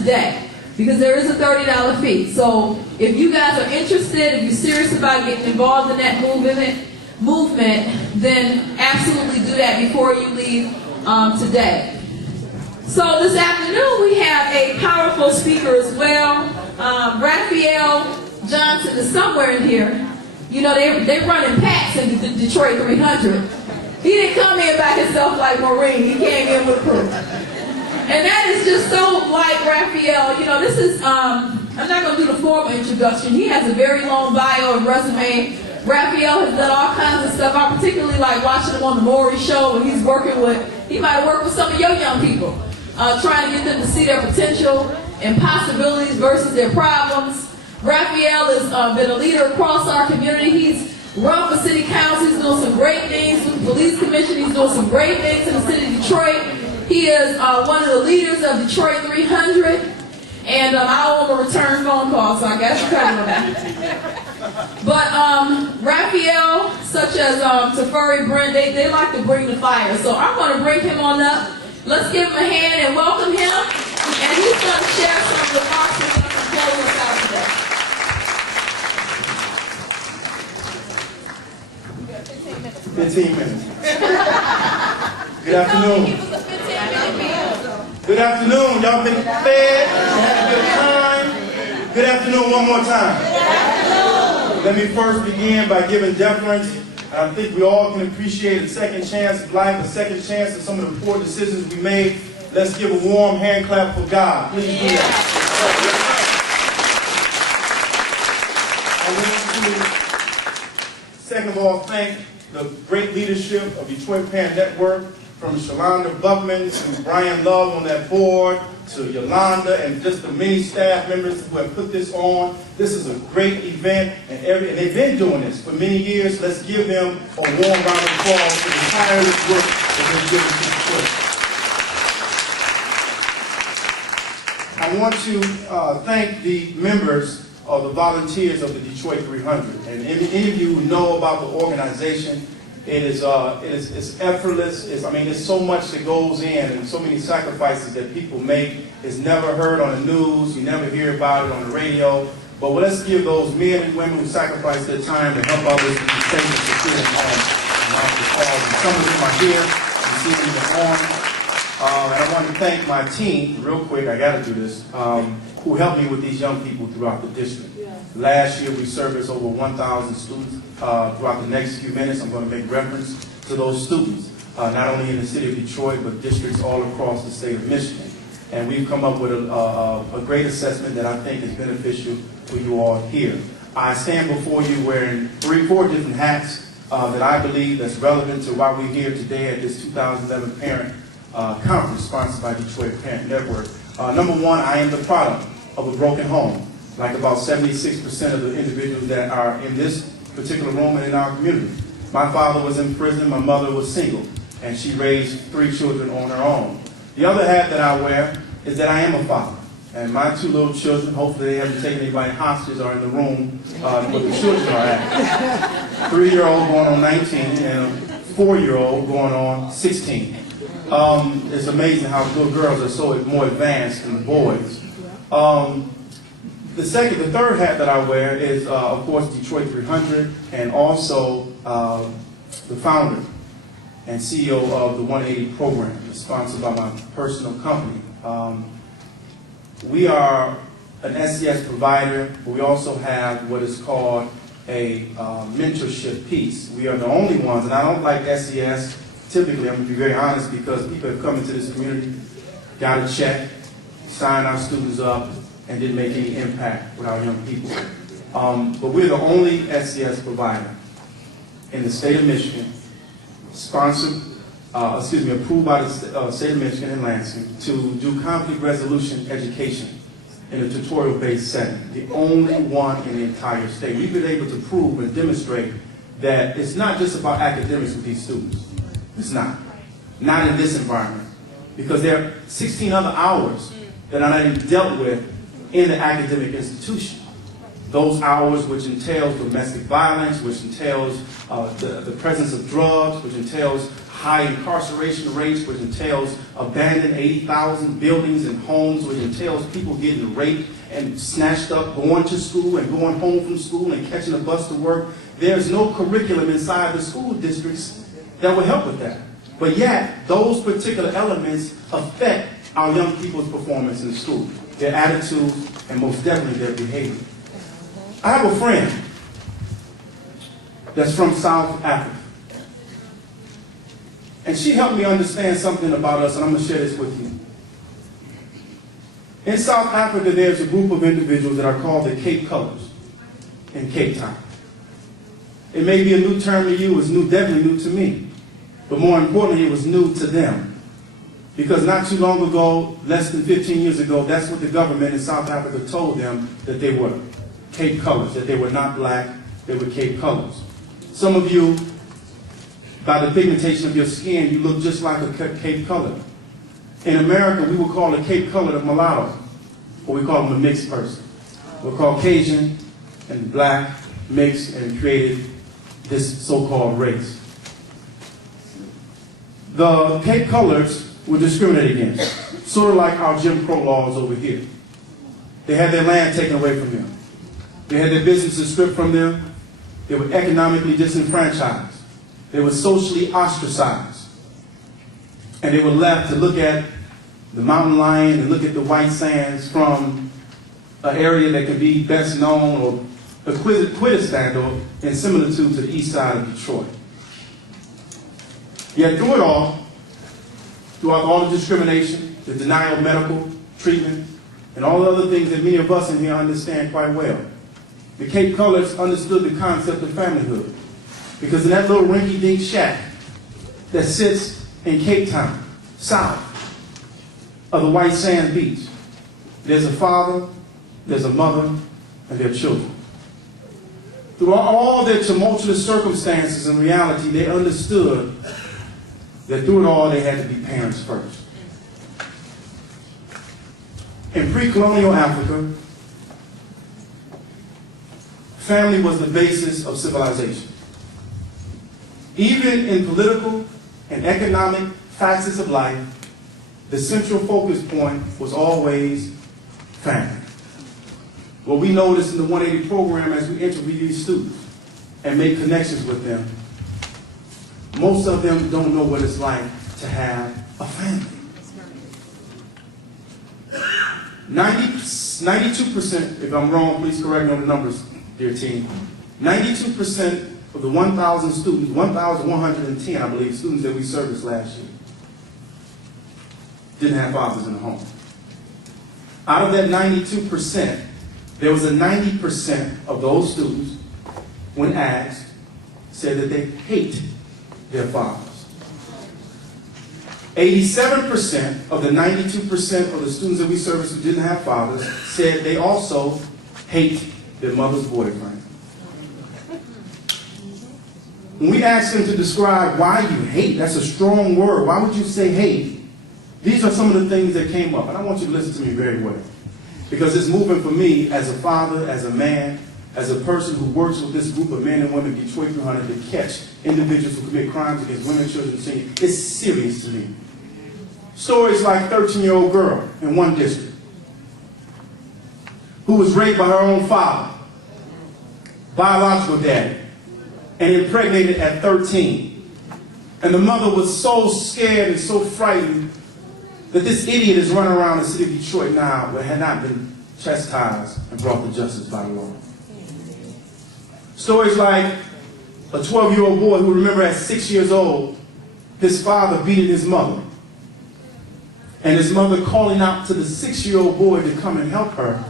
today, because there is a $30 fee. So if you guys are interested, if you're serious about getting involved in that movement, then absolutely do that before you leave today. So this afternoon we have a powerful speaker as well. Raphael Johnson is somewhere in here. You know, they're running packs in the Detroit 300. He didn't come in by himself like Maureen. He came in with a crew. And that is just so like Raphael. You know, this is, I'm not going to do the formal introduction. He has a very long bio and resume. Raphael has done all kinds of stuff. I particularly like watching him on the Maury show when he's working with, he might have worked with some of your young people, trying to get them to see their potential and possibilities versus their problems. Raphael has been a leader across our community. He's run for city council. He's doing some great things with the police commission. He's doing some great things in the city of Detroit. He is one of the leaders of Detroit 300. And I owe him a return phone call, so I got to cut him on that. But Raphael, such as Tafari Brent, they like to bring the fire. So I'm going to bring him on up. Let's give him a hand and welcome him. And he's going to share some remarks with us and close us out today. 15 minutes. Good afternoon. Good afternoon. Y'all been fed? Had a good time? Good afternoon one more time. Good afternoon. Let me first begin by giving deference. I think we all can appreciate a second chance of life, a second chance of some of the poor decisions we made. Let's give a warm hand clap for God. Please do that. I want to, second of all, thank the great leadership of Detroit Parent Network, from Shalonda Buckman to Brian Love on that board, to Yolanda and just the many staff members who have put this on. This is a great event, and they've been doing this for many years. Let's give them a warm round of applause for the tireless work that they've given to Detroit. I want to thank the members or the volunteers of the Detroit 300. And any of you who know about the organization, it's effortless. There's so much that goes in and so many sacrifices that people make. It's never heard on the news. You never hear about it on the radio. But let's give those men and women who sacrifice their time to help others to be safe and secure at home. And some of them are here. You see them on. And I want to thank my team, real quick, I got to do this, who helped me with these young people throughout the district. Yeah. Last year we serviced over 1,000 students. Throughout the next few minutes, I'm going to make reference to those students, not only in the city of Detroit, but districts all across the state of Michigan. And we've come up with a great assessment that I think is beneficial for you all here. I stand before you wearing 4 different hats that I believe that's relevant to why we're here today at this 2011 Parent Conference sponsored by Detroit Parent Network. Number one, I am the product of a broken home, like about 76% of the individuals that are in this particular room and in our community. My father was in prison, my mother was single, and she raised 3 children on her own. The other hat that I wear is that I am a father. And my 2 little children, hopefully they haven't taken anybody hostage, are in the room where the children are at. 3-year-old going on 19 and a 4-year-old going on 16. It's amazing how little girls are so more advanced than the boys. The third hat that I wear is, of course, Detroit 300, and also the founder and CEO of the 180 program, sponsored by my personal company. We are an SES provider, but we also have what is called a mentorship piece. We are the only ones, and I don't like SES. Typically, I'm going to be very honest, because people have come into this community, got a check, signed our students up, and didn't make any impact with our young people. But we're the only SES provider in the state of Michigan, approved by the state of Michigan and Lansing, to do conflict resolution education in a tutorial-based setting. The only one in the entire state. We've been able to prove and demonstrate that it's not just about academics with these students. It's not. Not in this environment. Because there are 16 other hours that are not even dealt with in the academic institution. Those hours which entails domestic violence, which entails the presence of drugs, which entails high incarceration rates, which entails abandoned 80,000 buildings and homes, which entails people getting raped and snatched up, going to school and going home from school and catching a bus to work. There's no curriculum inside the school districts that will help with that. But yet, those particular elements affect our young people's performance in school, their attitudes, and most definitely their behavior. I have a friend that's from South Africa. And she helped me understand something about us, and I'm going to share this with you. In South Africa, there's a group of individuals that are called the Cape Colors in Cape Town. It may be a new term to you, it's definitely new to me. But more importantly, it was new to them. Because not too long ago, less than 15 years ago, that's what the government in South Africa told them that they were. Cape Colors, that they were not black, they were Cape Colors. Some of you, by the pigmentation of your skin, you look just like a Cape Color. In America, we would call a Cape Color a mulatto, or we call them a mixed person. We're Caucasian and black mixed and created this so-called race. The Cape Colors were discriminated against, sort of like our Jim Crow laws over here. They had their land taken away from them. They had their businesses stripped from them. They were economically disenfranchised. They were socially ostracized. And they were left to look at the mountain lion and look at the white sands from an area that could be best known or equivalent or in similitude to the east side of Detroit. Yet through it all, throughout all the discrimination, the denial of medical treatment, and all the other things that many of us in here understand quite well, the Cape Colors understood the concept of familyhood. Because in that little rinky-dink shack that sits in Cape Town, south of the White Sands Beach, there's a father, there's a mother, and their children. Through all their tumultuous circumstances and reality, they understood that through it all, they had to be parents first. In pre-colonial Africa, family was the basis of civilization. Even in political and economic facets of life, the central focus point was always family. What we noticed in the 180 program as we interview these students and make connections with them, most of them don't know what it's like to have a family. 92%, if I'm wrong, please correct me on the numbers, dear team. 92% of the 1,000 students, 1,110, I believe, students that we serviced last year, didn't have fathers in the home. Out of that 92%, there was a 90% of those students, when asked, said that they hate their fathers. 87% of the 92% of the students that we serviced who didn't have fathers said they also hate their mother's boyfriend. When we asked them to describe why you hate, that's a strong word. Why would you say hate? These are some of the things that came up. And I want you to listen to me very well. Because it's moving for me as a father, as a man, as a person who works with this group of men and women, Detroit 300, to catch individuals who commit crimes against women, children, and seniors. It's serious to me. Stories like 13-year-old girl in one district who was raped by her own father, biological daddy, and impregnated at 13. And the mother was so scared and so frightened that this idiot is running around the city of Detroit now but had not been chastised and brought to justice by the law. Stories like a 12-year-old boy who, remember, at 6 years old, his father beating his mother. And his mother calling out to the 6-year-old boy to come and help her,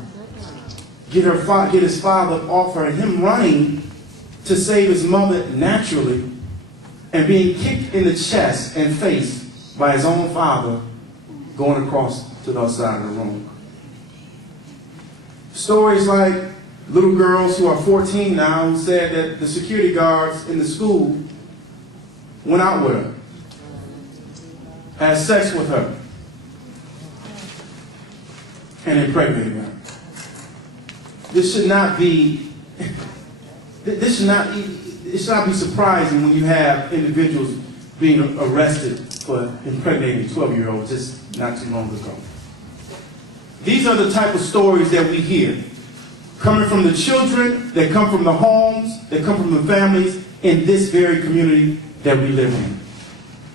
get his father off her, and him running to save his mother naturally, and being kicked in the chest and face by his own father going across to the other side of the room. Stories like little girls who are 14 now who said that the security guards in the school went out with her, had sex with her, and impregnated her. This should not be surprising when you have individuals being arrested for impregnating 12-year-olds just not too long ago. These are the type of stories that we hear, coming from the children, that come from the homes, that come from the families in this very community that we live in.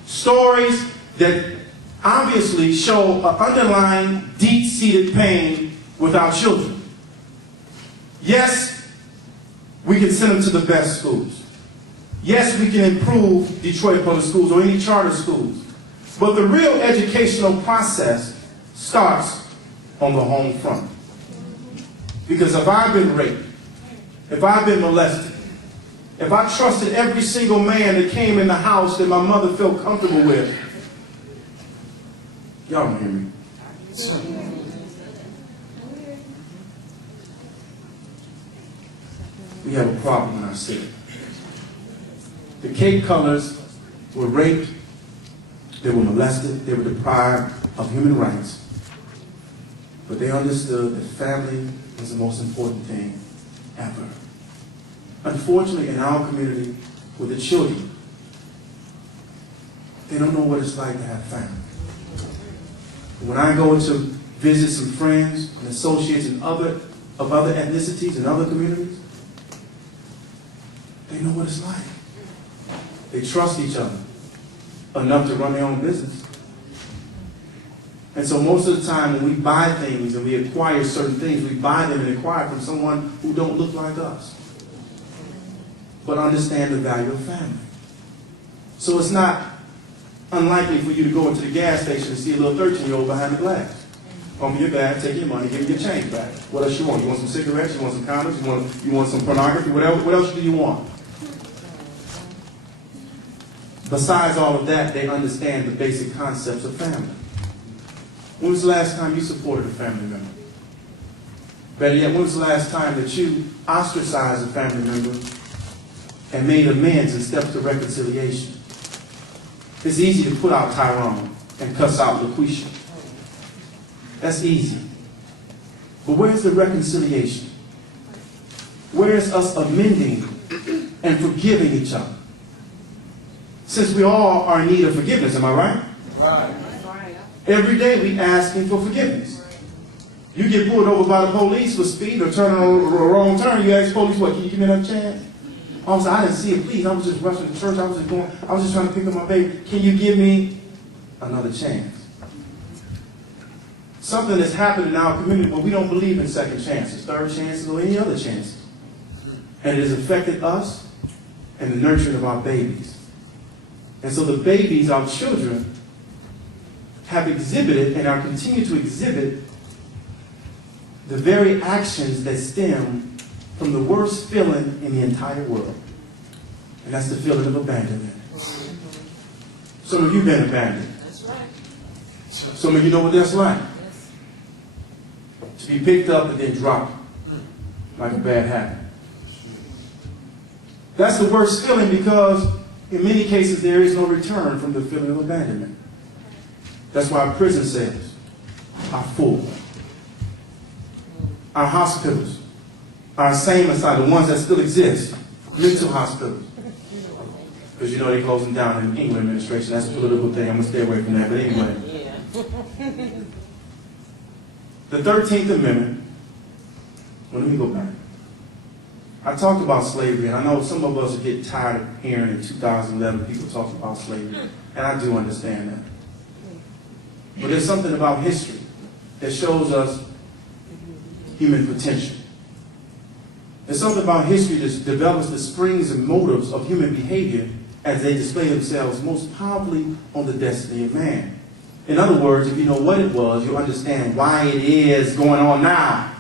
Stories that obviously show an underlying, deep-seated pain with our children. Yes, we can send them to the best schools. Yes, we can improve Detroit public schools or any charter schools. But the real educational process starts on the home front. Because if I've been raped, if I've been molested, if I trusted every single man that came in the house that my mother felt comfortable with, y'all don't hear me. We have a problem in our city. The Cape Colors were raped, they were molested, they were deprived of human rights. But they understood that family was the most important thing ever. Unfortunately, in our community, with the children, they don't know what it's like to have family. When I go to visit some friends and associates of other ethnicities and other communities, they know what it's like. They trust each other enough to run their own business. And so most of the time when we buy things and we acquire certain things, we buy them and acquire from someone who don't look like us, but understand the value of family. So it's not unlikely for you to go into the gas station and see a little 13-year-old behind the glass. Open your bag, take your money, give me your change back. What else you want? You want some cigarettes? You want some condoms? You want some pornography? What else do you want? Besides all of that, they understand the basic concepts of family. When was the last time you supported a family member? Better yet, when was the last time that you ostracized a family member and made amends and steps to reconciliation? It's easy to put out Tyrone and cuss out LaQuisha. That's easy. But where's the reconciliation? Where's us amending and forgiving each other? Since we all are in need of forgiveness, am I right? Right. Every day we asking for forgiveness. You get pulled over by the police for speed or turning on a wrong turn, you ask police, what, can you give me another chance? Also, I didn't see it, please. I was just rushing to church. I was just trying to pick up my baby. Can you give me another chance? Something that's happened in our community where we don't believe in second chances, third chances, or any other chances. And it has affected us and the nurturing of our babies. And so the babies, our children, have exhibited and are continuing to exhibit the very actions that stem from the worst feeling in the entire world. And that's the feeling of abandonment. Some of you have been abandoned. That's right. Some of you know what that's like. To be picked up and then dropped like a bad habit. That's the worst feeling because in many cases there is no return from the feeling of abandonment. That's why our prison cells are full. Our hospitals, our same aside, the ones that still exist, mental hospitals. Because you know they're closing down in the England administration. That's a political thing. I'm going to stay away from that. But anyway. The 13th Amendment, well, let me go back. I talked about slavery, and I know some of us will get tired of hearing in 2011 people talk about slavery. And I do understand that. But there's something about history that shows us human potential. There's something about history that develops the springs and motives of human behavior as they display themselves most powerfully on the destiny of man. In other words, if you know what it was, you'll understand why it is going on now.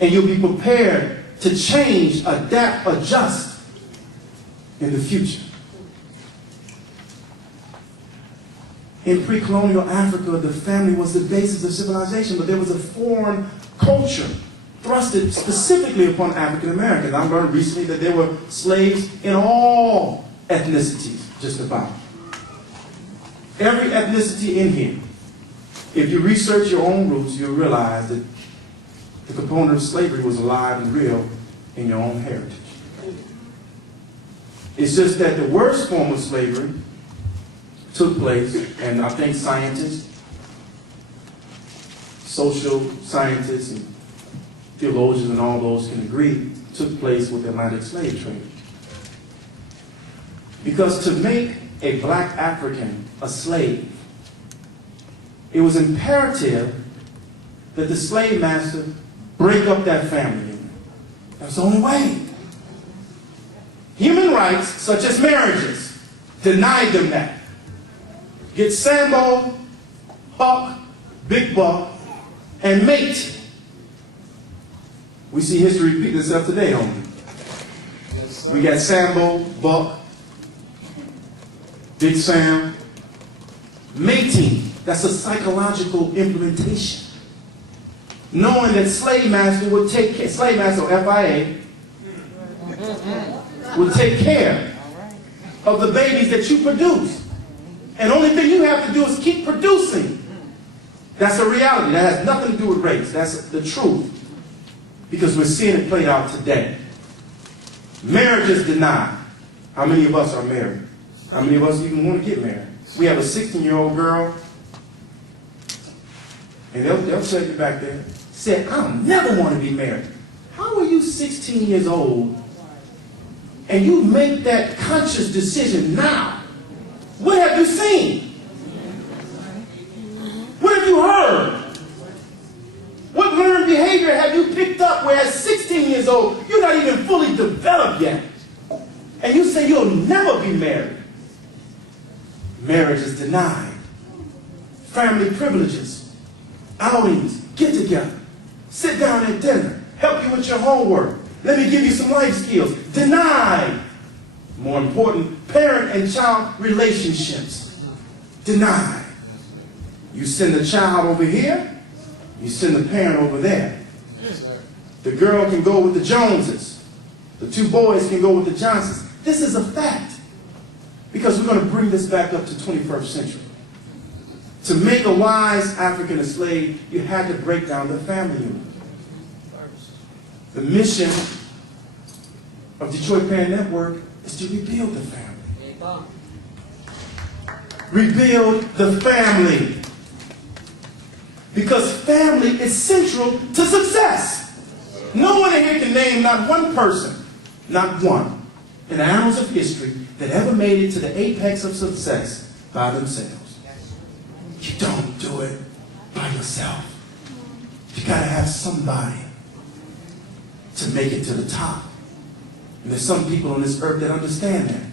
And you'll be prepared to change, adapt, adjust in the future. In pre-colonial Africa, the family was the basis of civilization, but there was a foreign culture thrusted specifically upon African Americans. I learned recently that there were slaves in all ethnicities, just about. Every ethnicity in here. If you research your own roots, you'll realize that the component of slavery was alive and real in your own heritage. It's just that the worst form of slavery took place, and I think scientists, social scientists, and theologians and all those can agree, took place with the Atlantic slave trade. Because to make a black African a slave, it was imperative that the slave master break up that family unit. That's the only way. Human rights, such as marriages, denied them that. Get Sambo, Huck, Big Buck, and mate. We see history repeat itself today, don't we? Yes, we got Sambo, Buck, Big Sam. Mating, that's a psychological implementation. Knowing that slave master would take care, slave master or FIA, would take care of the babies that you produce. And the only thing you have to do is keep producing. That's a reality. That has nothing to do with race. That's the truth. Because we're seeing it played out today. Marriage is denied. How many of us are married? How many of us even want to get married? We have a 16-year-old girl, and they'll tell you back there, said, I'll never want to be married. How are you 16 years old, and you make that conscious decision now? What have you seen? What have you heard? What learned behavior have you picked up where at 16 years old, you're not even fully developed yet? And you say you'll never be married. Marriage is denied. Family privileges, outings, get together, sit down at dinner, help you with your homework, let me give you some life skills. Denied. More important, parent and child relationships. Denied. You send the child over here, you send the parent over there. The girl can go with the Joneses. The two boys can go with the Johnsons. This is a fact. Because we're going to bring this back up to 21st century. To make a wise African a slave, you had to break down the family unit. The mission of Detroit Parent Network is to rebuild the family. Rebuild the family. Because family is central to success. No one in here can name not one person, not one, in the annals of history that ever made it to the apex of success by themselves. You don't do it by yourself. You gotta have somebody to make it to the top. And there's some people on this earth that understand that.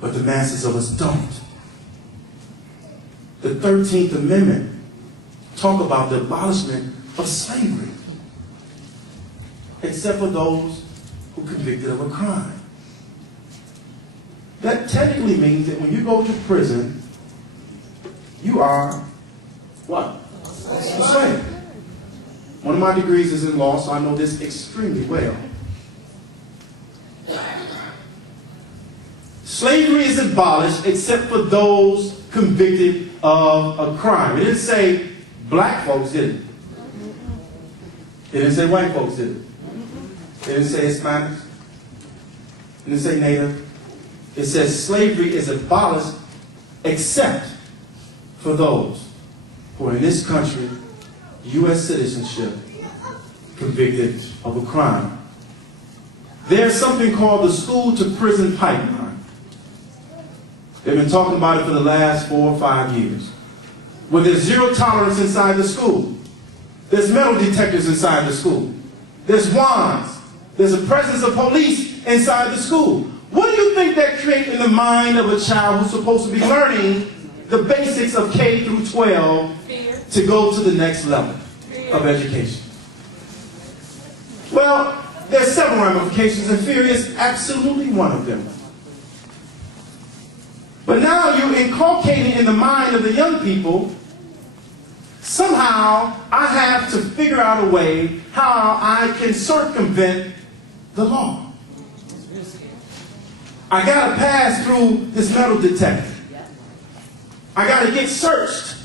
But the masses of us don't. The 13th Amendment talk about the abolishment of slavery, except for those who are convicted of a crime. That technically means that when you go to prison, you are what? A slave. One of my degrees is in law, so I know this extremely well. Slavery is abolished except for those convicted of a crime. It didn't say black folks did it. It didn't say white folks did it. It didn't say Hispanics. It didn't say Native. It says slavery is abolished except for those who are in this country, U.S. citizenship, convicted of a crime. There's something called the school-to-prison pipeline. They've been talking about it for the last 4 or 5 years. Where there's zero tolerance inside the school. There's metal detectors inside the school. There's wands. There's a presence of police inside the school. What do you think that creates in the mind of a child who's supposed to be learning the basics of K through 12 to go to the next level of education? Well, there's several ramifications, and fear is absolutely one of them. But now you're inculcating in the mind of the young people, somehow I have to figure out a way how I can circumvent the law. I got to pass through this metal detector. I got to get searched.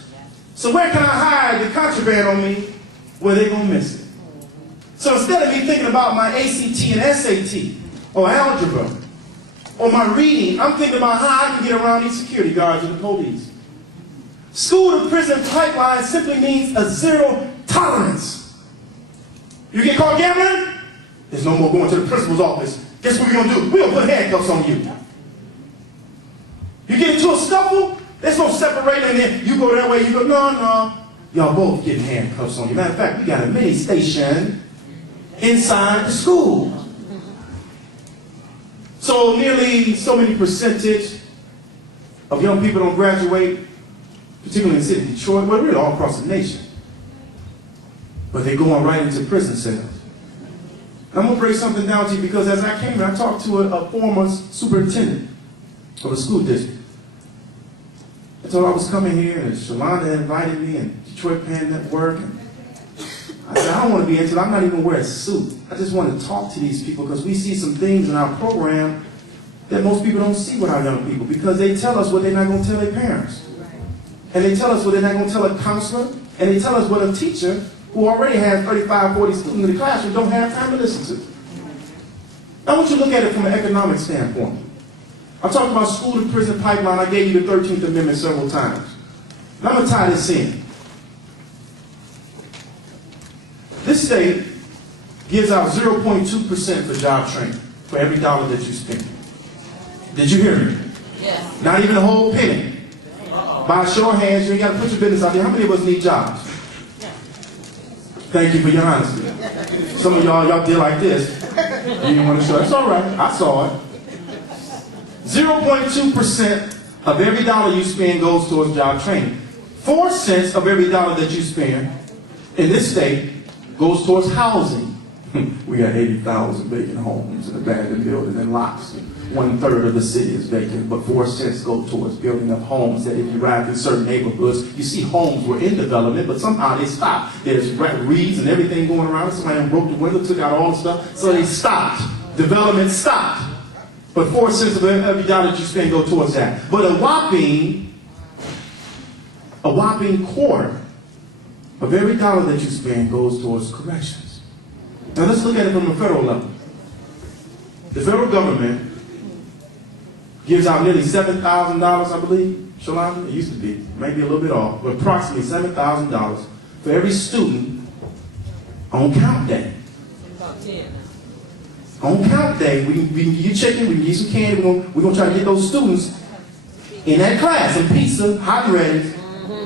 So where can I hide the contraband on me where they're going to miss it? So instead of me thinking about my ACT and SAT, or algebra, or my reading, I'm thinking about how I can get around these security guards and the police. School to prison pipeline simply means a zero tolerance. You get caught gambling? There's no more going to the principal's office. Guess what we're going to do? We're going to put handcuffs on you. You get into a scuffle, there's no separating, and then you go that way, you go, no. Y'all both getting handcuffs on you. Matter of fact, we got a mini station inside the school. So nearly so many percentage of young people don't graduate, particularly in the city of Detroit, well, really all across the nation. But they go on right into prison cells. I'm going to break something down to you because as I came here, I talked to a former superintendent of a school district. I told her I was coming here, and Shalonda invited me, and DetroitParentNetwork. And I said, I don't want to be into it. I'm not even wearing a suit. I just want to talk to these people because we see some things in our program that most people don't see with our young people because they tell us what they're not going to tell their parents. And they tell us what they're not going to tell a counselor. And they tell us what a teacher who already has 35, 40 students in the classroom don't have time to listen to. I want you to look at it from an economic standpoint. I talked about school to prison pipeline. I gave you the 13th Amendment several times. And I'm going to tie this in. This state gives out 0.2% for job training for every dollar that you spend. Did you hear me? Yes. Not even a whole penny. By a show of hands, you ain't got to put your business out there. How many of us need jobs? Thank you for your honesty. Some of y'all did like this. You didn't want to show it. It's all right. I saw it. 0.2% of every dollar you spend goes towards job training. 4 cents of every dollar that you spend in this state goes towards housing. We got 80,000 vacant homes and abandoned buildings and lots. 1/3 of the city is vacant, but 4 cents go towards building up homes that if you ride in certain neighborhoods, you see homes were in development, but somehow they stopped. There's reeds and everything going around. Somebody broke the window, took out all the stuff, so they stopped. Development stopped. But 4 cents of every dollar that you spend go towards that. But a whopping quarter of every dollar that you spend goes towards corrections. Now let's look at it from a federal level. The federal government gives out nearly $7,000, I believe, Shalonda, it used to be, maybe a little bit off, but approximately $7,000 for every student on count day. About 10. On count day, we can give you chicken, we can give you some candy, we're going to try to get those students in that class, some pizza, hot and ready.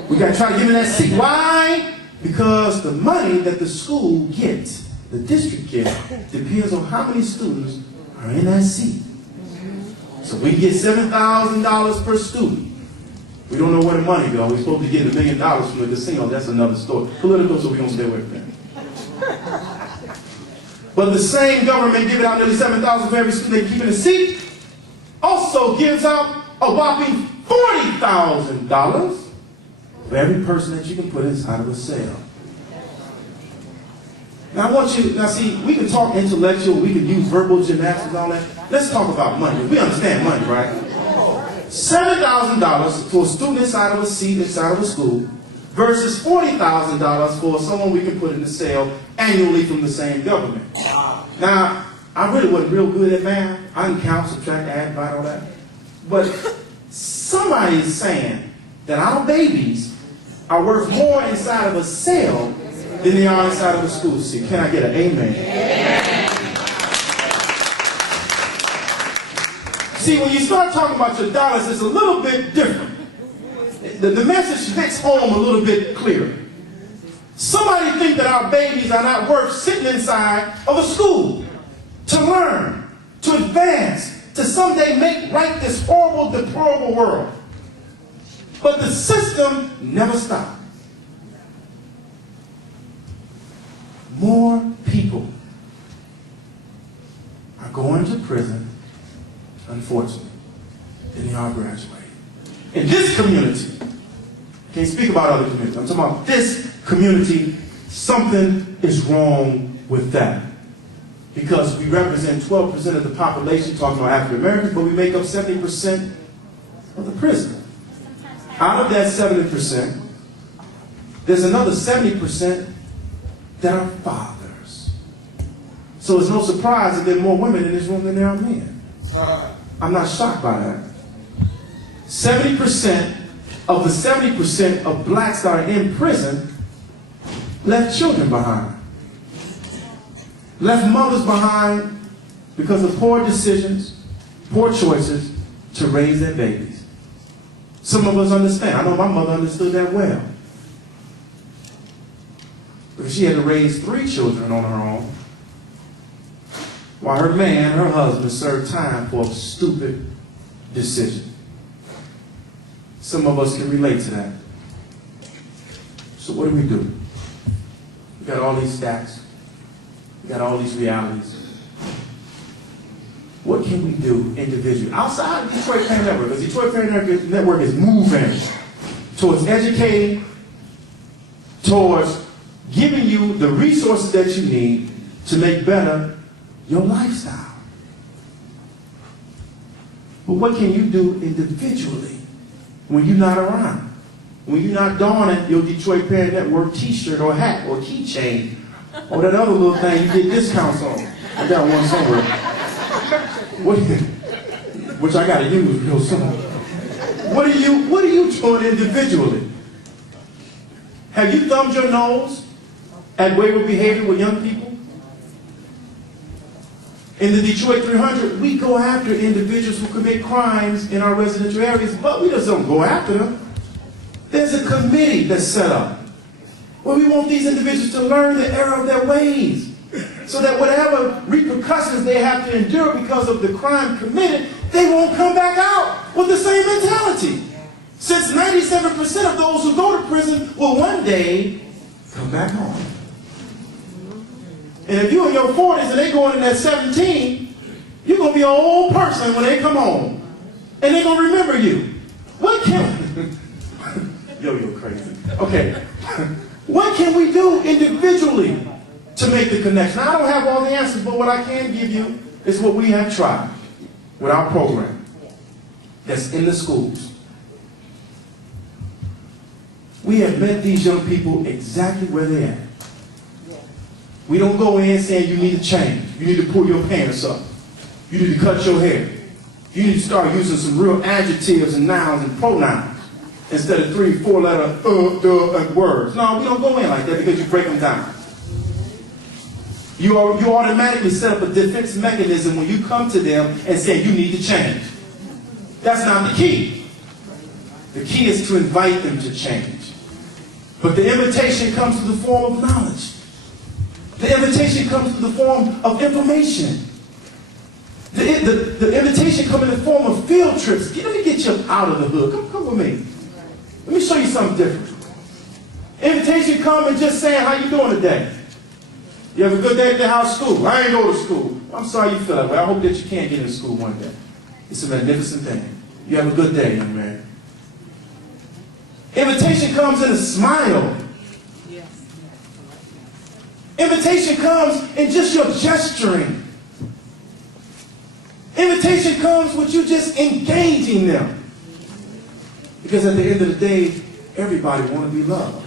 We got to try to give them that seat. Why? Because the money that the school gets, the district gets, depends on how many students are in that seat. So we get $7,000 per student. We don't know where the money goes. We're supposed to get $1 million from the casino. That's another story. Political, so we don't stay with that. But the same government giving out nearly $7,000 for every student they keep in a seat also gives out a whopping $40,000 for every person that you can put inside of a cell. Now I want you, now see, we can talk intellectual, we can use verbal gymnastics and all that. Let's talk about money. We understand money, right? $7,000 for a student inside of a seat inside of a school versus $40,000 for someone we can put in the cell annually from the same government. Now, I really wasn't real good at math. I can count, subtract, add, divide, all that. But somebody is saying that our babies are worth more inside of a cell than they are inside of a school seat. Can I get an amen? Amen. See, when you start talking about your dollars, it's a little bit different. The message hits home a little bit clearer. Somebody think that our babies are not worth sitting inside of a school to learn, to advance, to someday make right this horrible, deplorable world. But the system never stopped. More people are going to prison, unfortunately, than they are graduating. In this community, I can't speak about other communities, I'm talking about this community, something is wrong with that. Because we represent 12% of the population, talking about African Americans, but we make up 70% of the prison. Out of that 70%, there's another 70% that are fathers. So it's no surprise that there are more women in this room than there are men. I'm not shocked by that. 70% of the 70% of blacks that are in prison left children behind. Left mothers behind because of poor decisions, poor choices to raise their babies. Some of us understand. I know my mother understood that well. Because she had to raise 3 children on her own, while her man, her husband, served time for a stupid decision. Some of us can relate to that. So what do? We got all these stats. We got all these realities. What can we do individually? Outside of Detroit Parent Network, because Detroit Parent Network is moving towards educating, towards giving you the resources that you need to make better your lifestyle. But what can you do individually when you're not around? When you're not donning your Detroit Parent Network t-shirt or hat or keychain or that other little thing you get discounts on. I got one somewhere. Which I got to use real soon. What are you doing individually? Have you thumbed your nose at wayward behavior with young people? In the Detroit 300, we go after individuals who commit crimes in our residential areas, but we just don't go after them. There's a committee that's set up where we want these individuals to learn the error of their ways so that whatever repercussions they have to endure because of the crime committed, they won't come back out with the same mentality. Since 97% of those who go to prison will one day come back home. And if you're in your 40s and they going in at 17, you're going to be an old person when they come home. And they're going to remember you. What can... Yo, crazy. Okay. What can we do individually to make the connection? Now, I don't have all the answers, but what I can give you is what we have tried with our program that's in the schools. We have met these young people exactly where they're at. We don't go in saying you need to change. You need to pull your pants up. You need to cut your hair. You need to start using some real adjectives and nouns and pronouns instead of 3, 4 letter words. No, we don't go in like that because you break them down. You automatically set up a defense mechanism when you come to them and say you need to change. That's not the key. The key is to invite them to change. But the invitation comes in the form of knowledge. The invitation comes in the form of information. The invitation comes in the form of field trips. Let me get you out of the hood. Come with me. Let me show you something different. Invitation comes and just saying, how you doing today? You have a good day at the house school? I ain't go to school. I'm sorry you feel that way. I hope that you can get into school one day. It's a magnificent thing. You have a good day, young man. Invitation comes in a smile. Invitation comes in just your gesturing. Invitation comes with you just engaging them. Because at the end of the day, everybody wants to be loved.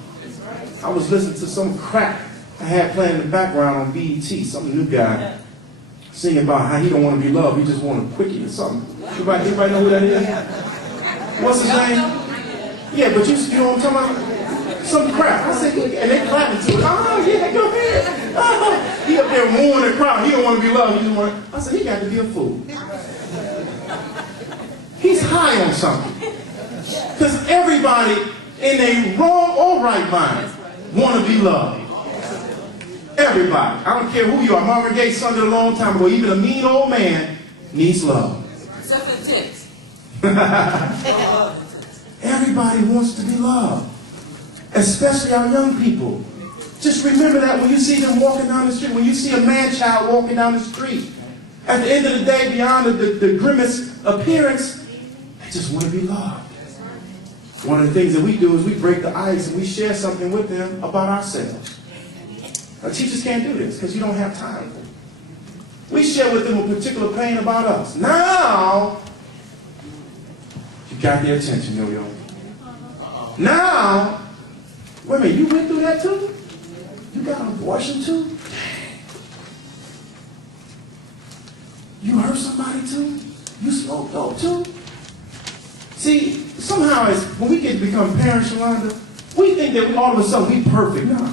I was listening to some crap I had playing in the background on BET, some new guy singing about how he don't want to be loved, he just want a quickie or something. Everybody know who that is? What's his name? Yeah, but you know what I'm talking about? Some crap. I said, and they clapping to it. Oh, yeah, go ahead. Oh, he up there mooing the crowd. He don't want to be loved. He just want to... I said, he got to be a fool. He's high on something. Because everybody in a wrong or right mind want to be loved. Everybody. I don't care who you are. Marvin Gaye sung it a long time ago. Even a mean old man needs love. Except for the ticks. Everybody wants to be loved. Especially our young people. Just remember that when you see them walking down the street, when you see a man-child walking down the street, at the end of the day, beyond the grimace appearance, they just want to be loved. One of the things that we do is we break the ice and we share something with them about ourselves. Now, teachers can't do this because you don't have time. We share with them a particular pain about us. Now, you got their attention, yo-yo. Now, wait a minute, you went through that too? You got an abortion too? You hurt somebody too? You smoke dope too? See, somehow when we get to become parents, Yolanda, we think that all of a sudden we perfect now.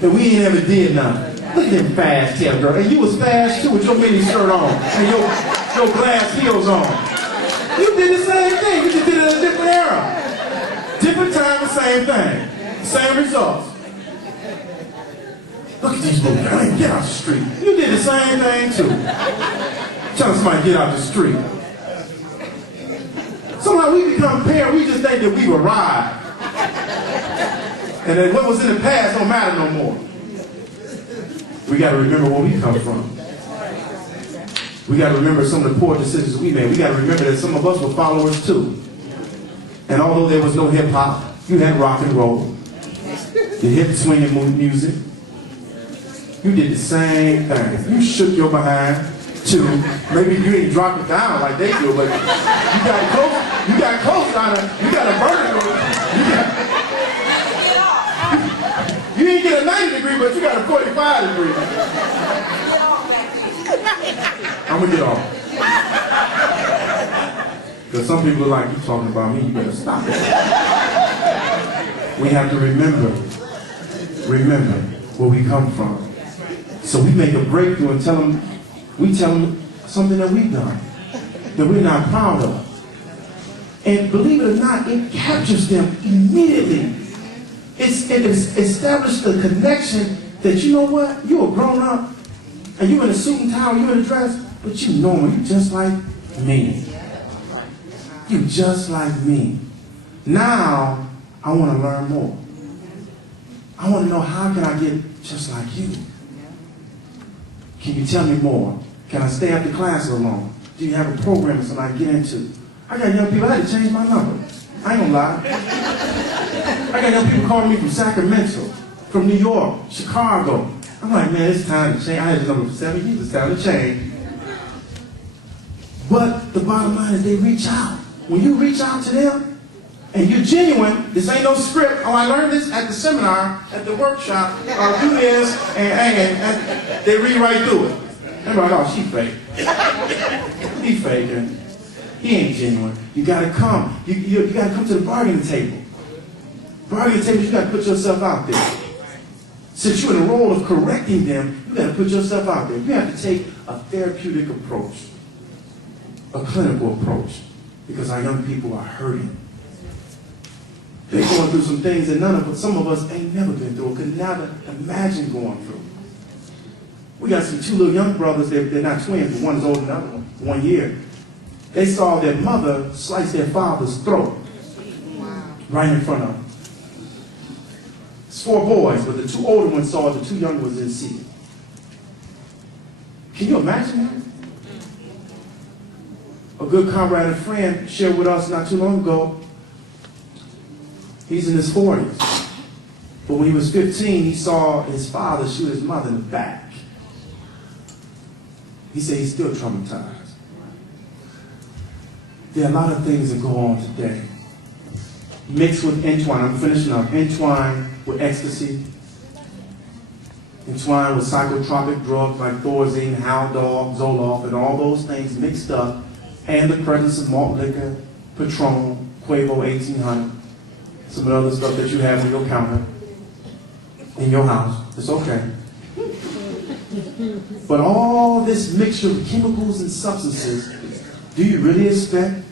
That we ain't ever did nothing. Look at them fast tail girl. And you was fast too with your mini skirt on and your glass heels on. You did the same thing. You just did it in a different era. Different time, the same thing. Same results. Look at these little girls. Get out the street. You did the same thing too. Telling somebody to get out the street. Somehow we become parents, we just think that we've arrived. And that what was in the past don't matter no more. We got to remember where we come from. We got to remember some of the poor decisions we made. We got to remember that some of us were followers too. And although there was no hip hop, you had rock and roll. You hip swinging music. You did the same thing. You shook your behind too. Maybe you ain't dropped it down like they do, but you got close on it. You got a vertical. You didn't get a 90 degree, but you got a 45 degree. I'm gonna get off. Because some people are like, you talking about me, you better stop it. We have to remember where we come from. So we make a breakthrough and tell them something that we've done, that we're not proud of. And believe it or not, it captures them immediately. It established a connection that, you know what, you're a grown up, and you're in a suit and tie, you're in a dress, but you know you're just like me. You're just like me. Now, I want to learn more. I want to know, how can I get just like you? Can you tell me more? Can I stay after class so long? Do you have a program or something I can get into? I got young people, I had to change my number. I ain't gonna lie. I got young people calling me from Sacramento, from New York, Chicago. I'm like, man, it's time to change. I had this number for 7 years, it's time to change. But the bottom line is they reach out. When you reach out to them, and you're genuine, this ain't no script. Oh, I learned this at the seminar, at the workshop. I'll do this, and they read right through it. They're like, oh, she fake. He faking. He ain't genuine. You gotta come. You gotta come to the bargaining table. Bargaining table, you gotta put yourself out there. Since you're in the role of correcting them, you gotta put yourself out there. You have to take a therapeutic approach, a clinical approach, because our young people are hurting. They're going through some things that some of us ain't never been through, or could never imagine going through. We got some 2 little young brothers, they're not twins, but one's older than the other one, 1 year. They saw their mother slice their father's throat right in front of them. It's 4 boys, but the 2 older ones saw it, the 2 younger ones didn't see it. Can you imagine that? A good comrade and friend shared with us not too long ago. He's in his 40s. But when he was 15, he saw his father shoot his mother in the back. He said he's still traumatized. There are a lot of things that go on today. Mixed with entwine, I'm finishing up, entwine with ecstasy, entwine with psychotropic drugs like Thorazine, Haldol, Zoloft, and all those things mixed up, and the presence of malt liquor, Patron, Quavo 1800, some of the other stuff that you have on your counter, in your house. It's okay. But all this mixture of chemicals and substances, do you really expect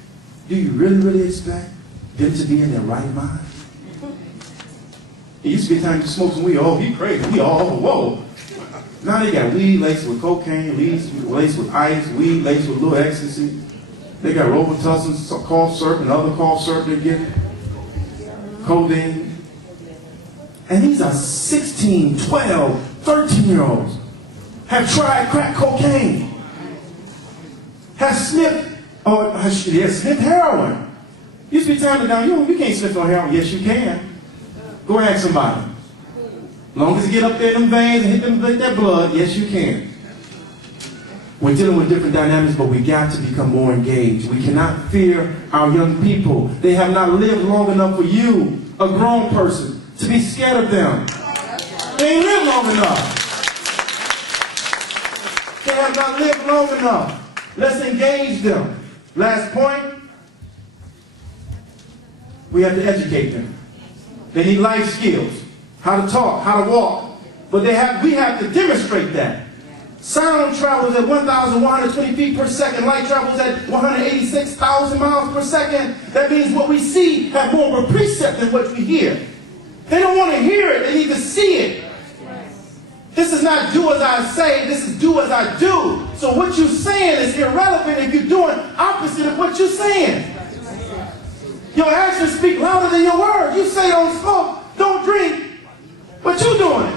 them to be in their right mind? It used to be a time you smoke some weed, oh, he crazy, we all, whoa. Now they got weed laced with cocaine, weed laced with ice, weed laced with a little ecstasy. They got Robitussin, cough syrup, and other cough syrup they get, codeine. And these are 16, 12, 13-year-olds have tried crack cocaine, have sniffed heroin. Used to be time to down, you can't sniff on heroin. Yes, you can. Go ask somebody. As long as you get up there in them veins and hit that blood, yes, you can. We're dealing with different dynamics, but we got to become more engaged. We cannot fear our young people. They have not lived long enough for you, a grown person, to be scared of them. They ain't lived long enough. They have not lived long enough. Let's engage them. Last point, we have to educate them. They need life skills, how to talk, how to walk. But we have to demonstrate that. Sound travels at 1,120 feet per second. Light travels at 186,000 miles per second. That means what we see has more of a precept than what we hear. They don't want to hear it. They need to see it. This is not do as I say. This is do as I do. So what you're saying is irrelevant if you're doing opposite of what you're saying. Your actions speak louder than your words. You say don't smoke, don't drink, but you're doing it.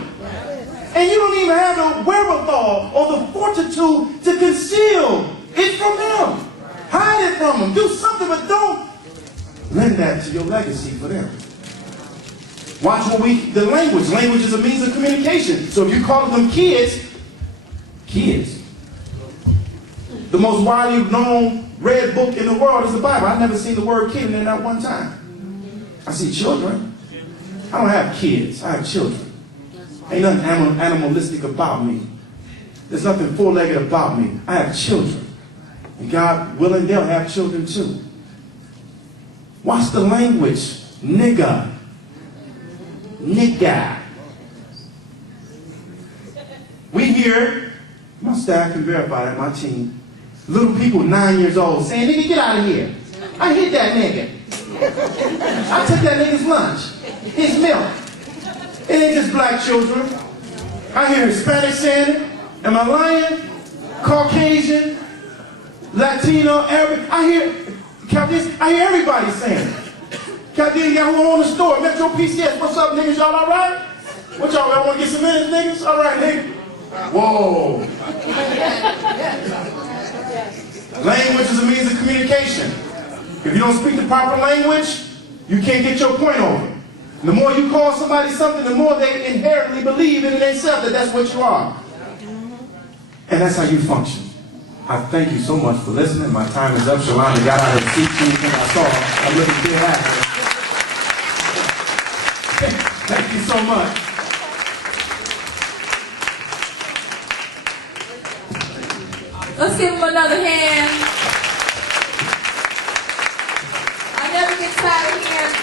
And you don't even have the wherewithal or the fortitude to conceal it from them. Hide it from them. Do something, but don't lend that to your legacy for them. Watch the language. Language is a means of communication. So if you call them kids, the most widely known read book in the world is the Bible. I've never seen the word kid in there not one time. I see children. I don't have kids. I have children. Ain't nothing animalistic about me. There's nothing four-legged about me. I have children. And God willing, they'll have children too. Watch the language. Nigga. Nigga. We hear, my staff can verify that, my team, little people 9 years old saying, nigga, get out of here. I hit that nigga. I took that nigga's lunch, his milk. It ain't just black children. I hear Hispanic saying it. Am I lying? Caucasian, Latino, Arab. I hear everybody saying it. Captain Yahoo on the store, Metro PCS. What's up, niggas? Y'all all right? What y'all want to get some minutes, niggas? All right, nigga. Whoa. Language is a means of communication. If you don't speak the proper language, you can't get your point over. The more you call somebody something, the more they inherently believe in themselves that that's what you are. And that's how you function. I thank you so much for listening. My time is up. Shalana got out of her seat soon as I saw her. I'm looking dead at her. Thank you so much. Let's give him another hand. I never get tired of hearing